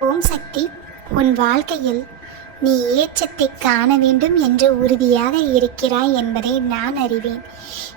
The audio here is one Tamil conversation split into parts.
ஓம் சக்தி. உன் வாழ்க்கையில் நீ ஏற்றத்தை காண வேண்டும் என்று உறுதியாக இருக்கிறாய் என்பதை நான் அறிவேன்.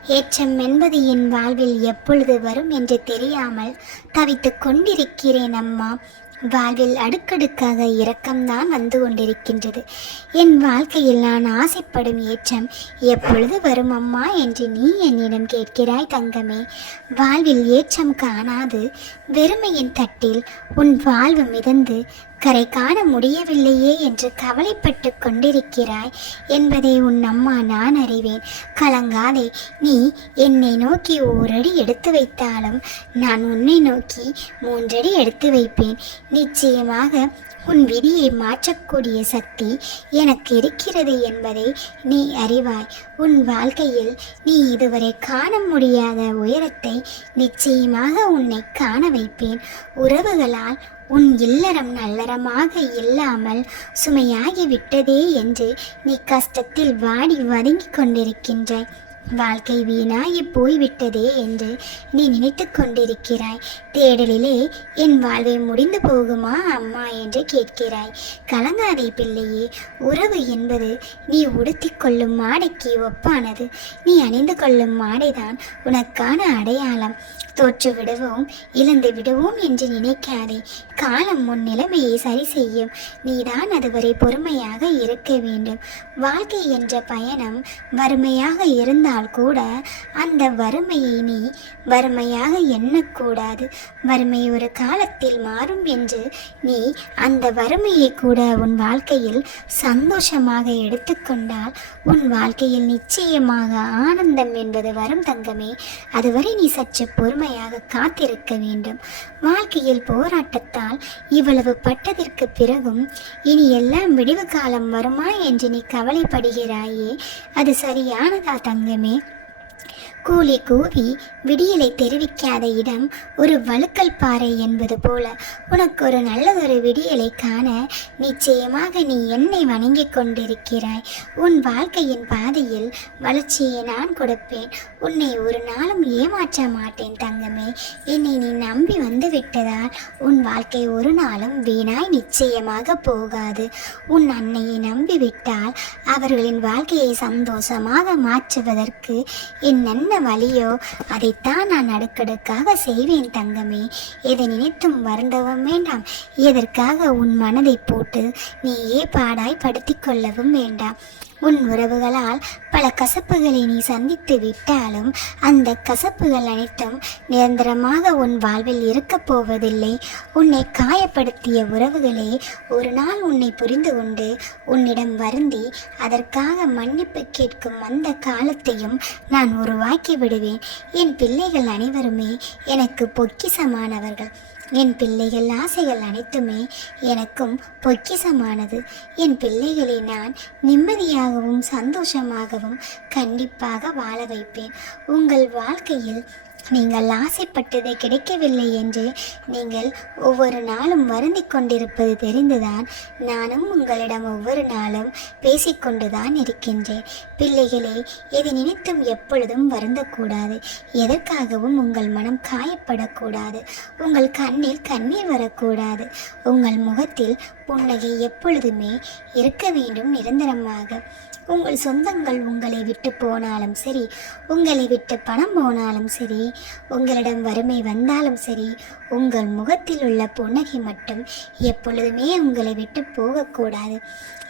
ஏற்றம் என்பது என் வாழ்வில் எப்பொழுது வரும் என்று தெரியாமல் தவித்துக் கொண்டிருக்கிறேன் அம்மா. வாழ்வில் அடுக்கடுக்காக இரக்கம்தான் வந்து கொண்டிருக்கின்றது. என் வாழ்க்கையில் நான் ஆசைப்படும் ஏற்றம் எப்பொழுது வரும் அம்மா என்று நீ என்னிடம் கேட்கிறாய் தங்கமே. வாழ்வில் ஏற்றம் காணாது. வெறுமையின் தட்டில் உன் வாழ்வு மிதந்து அக்கறை காண முடியவில்லையே என்று கவலைப்பட்டு கொண்டிருக்கிறாய் என்பதை உன் அம்மா நான் அறிவேன். கலங்காதே நீ என்னை நோக்கி ஓரடி எடுத்து வைத்தாலும் நான் உன்னை நோக்கி மூன்றடி எடுத்து வைப்பேன். நிச்சயமாக உன் விதியை மாற்றக்கூடிய சக்தி எனக்கு இருக்கிறது என்பதை நீ அறிவாய். உன் வாழ்க்கையில் நீ இதுவரை காண முடியாத உயரத்தை நிச்சயமாக உன்னை காண வைப்பேன். உறவுகளால் உன் இல்லறம் நல்லறமாக இல்லாமல் சுமையாகி விட்டதே என்று நீ கஷ்டத்தில் வாடி வதங்கிக் கொண்டிருக்கின்றாய். வாழ்க்கை வீணாகி போய்விட்டதே என்று நீ நினைத்து கொண்டிருக்கிறாய். தேடலிலே என் வாழ்வை முடிந்து போகுமா அம்மா என்று கேட்கிறாய். கலங்காதே பிள்ளையே உறவு என்பது நீ உடுத்திக் கொள்ளும் மாடைக்கு ஒப்பானது. நீ அணிந்து கொள்ளும் மாடைதான் உனக்கான அடையாளம். தோற்று விடுவோம் இழந்து விடுவோம் என்று நினைக்காதே. காலம் உன் நிலைமையை சரி செய்யும். நீதான் அதுவரை பொறுமையாக இருக்க வேண்டும். வாழ்க்கை என்ற பயணம் வறுமையாக இருந்தால் கூட அந்த வறுமையை நீ வறுமையாக எண்ணக்கூடாது. வறுமை ஒரு காலத்தில் மாறும் என்று நீ அந்த வறுமையை கூட உன் வாழ்க்கையில் சந்தோஷமாக எடுத்துக்கொண்டால் உன் வாழ்க்கையில் நிச்சயமாக ஆனந்தம் என்பது வரும் தங்கமே. அதுவரை நீ சற்று பொறுமையாக காத்திருக்க வேண்டும். வாழ்க்கையில் போராட்டத்தால் இவ்வளவு பட்டதற்கு பிறகும் இனி எல்லாம் விடிவு காலம் வருமா என்று நீ கவலைப்படுகிறாயே? அது சரியானதா தங்கமே? me. கூலி கூவி விடியலை தெரிவிக்காத இடம் ஒரு வழுக்கல் பாறை என்பது போல. உனக்கு ஒரு நல்லதொரு விடியலை காண நிச்சயமாக நீ என்னை வணங்கிக் கொண்டிருக்கிறாய். உன் வாழ்க்கையின் பாதையில் வளர்ச்சியை நான் கொடுப்பேன். உன்னை ஒரு நாளும் ஏமாற்ற மாட்டேன் தங்கமே. என்னை நீ நம்பி வந்து விட்டதால் உன் வாழ்க்கை ஒரு நாளும் வீணாய் நிச்சயமாக போகாது. உன் அன்னையை நம்பிவிட்டால் அவர்களின் வாழ்க்கையை சந்தோஷமாக மாற்றுவதற்கு என் என்ன வழியோ அதைத்தான் நான் அடுக்கடுக்காக செய்வேன் தங்கமே. எதை நினைத்தும் வருந்தவும் வேண்டாம். எதற்காக உன் மனதை போட்டு நீயே பாடாய் படுத்திக்கொள்ளவும் வேண்டாம். உன் உறவுகளால் பல கசப்புகளை நீ சந்தித்து விட்டாலும் அந்த கசப்புகள் அனைத்தும் நிரந்தரமாக உன் வாழ்வில் இருக்கப் போவதில்லை. உன்னை காயப்படுத்திய உறவுகளே ஒரு நாள் உன்னை புரிந்து கொண்டு உன்னிடம் வருந்தி அதற்காக மன்னிப்பு கேட்கும் அந்த காலத்தையும் நான் உருவாக்கி விடுவேன். என் பிள்ளைகள் அனைவருமே எனக்கு பொக்கிசமானவர்கள். என் பிள்ளைகள் ஆசைகள் அனைத்துமே எனக்கும் பொக்கிசமானது. என் பிள்ளைகளை நான் நிம்மதியாகவும் சந்தோஷமாகவும் கண்டிப்பாக வாழ வைப்பேன். உங்கள் வாழ்க்கையில் நீங்கள் ஆசைப்பட்டது கிடைக்கவில்லை என்று நீங்கள் ஒவ்வொரு நாளும் வருந்திக் கொண்டிருப்பது தெரிந்துதான் நானும் உங்களிடம் ஒவ்வொரு நாளும் பேசிக்கொண்டுதான் இருக்கின்றேன். பிள்ளைகளே எதை நினைத்தும் எப்பொழுதும் வருந்தக்கூடாது. எதற்காகவும் உங்கள் மனம் காயப்படக்கூடாது. உங்கள் கண்ணில் கண்ணீர் வரக்கூடாது. உங்கள் முகத்தில் புன்னகை எப்பொழுதுமே இருக்க வேண்டும் நிரந்தரமாக. உங்கள் சொந்தங்கள் உங்களை விட்டு போனாலும் சரி உங்களை விட்டு பணம் போனாலும் சரி உங்களிடம் வறுமை வந்தாலும் சரி உங்கள் முகத்தில் உள்ள புன்னகை மட்டும் எப்பொழுதுமே உங்களை விட்டு போகக்கூடாது.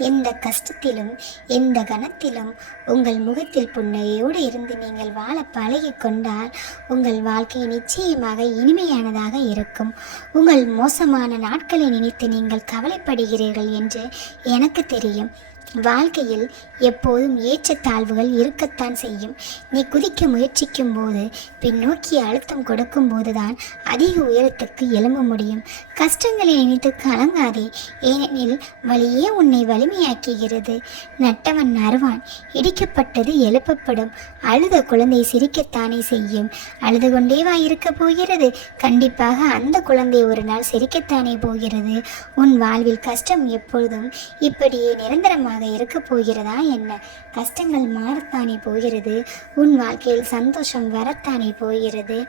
எந்த கஷ்டத்திலும் எந்த கணத்திலும் உங்கள் முகத்தில் புன்னகையோடு இருந்து நீங்கள் வாழ பழகி கொண்டால் உங்கள் வாழ்க்கை நிச்சயமாக இனிமையானதாக இருக்கும். உங்கள் மோசமான நாட்களை நினைத்து நீங்கள் கவலைப்படுகிறீர்கள் என்று எனக்கு தெரியும். வாழ்க்கையில் எப்போதும் ஏற்றத்தாழ்வுகள் இருக்கத்தான் செய்யும். நீ குதிக்க முயற்சிக்கும் போது பின்னோக்கி அழுத்தம் கொடுக்கும் போதுதான் அதிக உயரத்துக்கு எழும்ப முடியும். கஷ்டங்களை நினைத்து கலங்காதே. ஏனெனில் வழியே உன்னை வலிமையாக்குகிறது. நட்டவன் அருவான் இடிக்கப்பட்டது எழுப்பப்படும். அழுத குழந்தை சிரிக்கத்தானே செய்யும். அழுது கொண்டேவா இருக்க போகிறது? கண்டிப்பாக அந்த குழந்தை ஒரு நாள் சிரிக்கத்தானே போகிறது. உன் வாழ்வில் கஷ்டம் எப்பொழுதும் இப்படியே நிரந்தரமாக இருக்க போகிறதா என்ன? கஷ்டங்கள் மாறத்தானே போகிறது. உன் வாழ்க்கையில் சந்தோஷம் வரத்தானே போகிறது.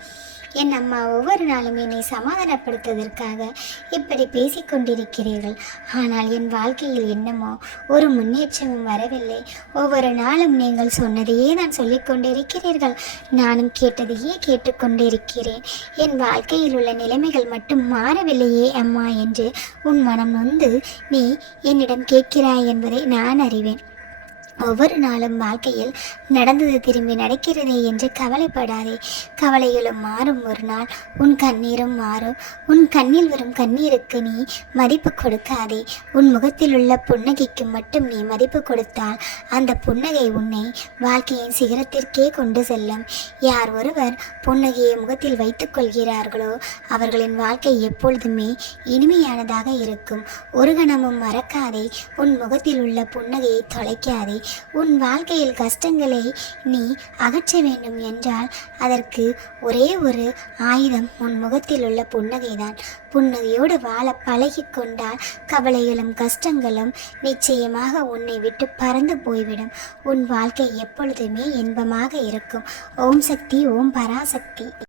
என் அம்மா ஒவ்வொரு நாளும் என்னை சமாதானப்படுத்துவதற்காக இப்படி பேசிக்கொண்டிருக்கிறீர்கள் ஆனால் என் வாழ்க்கையில் என்னமோ ஒரு முன்னேற்றமும் வரவில்லை. ஒவ்வொரு நாளும் நீங்கள் சொன்னதையே நான் சொல்லிக்கொண்டிருக்கிறீர்கள் நானும் கேட்டதையே கேட்டுக்கொண்டிருக்கிறேன் என் வாழ்க்கையில் உள்ள நிலைமைகள் மட்டும் மாறவில்லையே அம்மா என்று உன் மனம் நொந்து நீ என்னிடம் கேட்கிறாய் என்பதை நான் அறிவேன். ஒவ்வொரு நாளும் வாழ்க்கையில் நடந்தது திரும்பி நடக்கிறதே என்று கவலைப்படாதே. கவலைகளும் மாறும் ஒரு நாள். உன் கண்ணீரும் மாறும். உன் கண்ணில் வரும் கண்ணீருக்கு நீ மதிப்பு கொடுக்காதே. உன் முகத்தில் உள்ள புன்னகைக்கு மட்டும் நீ மதிப்பு கொடுத்தால் அந்த புன்னகை உன்னை வாழ்க்கையின் சிகரத்திற்கே கொண்டு செல்லும். யார் ஒருவர் புன்னகையை முகத்தில் வைத்துக் கொள்கிறார்களோ அவர்களின் வாழ்க்கை எப்பொழுதுமே இனிமையானதாக இருக்கும். ஒரு கணமும் மறக்காதே. உன் முகத்தில் உள்ள புன்னகையை தொலைக்காதே. உன் வாழ்க்கையில் கஷ்டங்களை நீ அகற்ற வேண்டும் என்றால் அதற்கு ஒரே ஒரு ஆயுதம் உன் முகத்தில் உள்ள புன்னகைதான். புன்னகையோடு வாழ பழகிக்கொண்டால் கவலைகளும் கஷ்டங்களும் நிச்சயமாக உன்னை விட்டு பறந்து போய்விடும். உன் வாழ்க்கை எப்பொழுதுமே இன்பமாக இருக்கும். ஓம் சக்தி ஓம் பராசக்தி.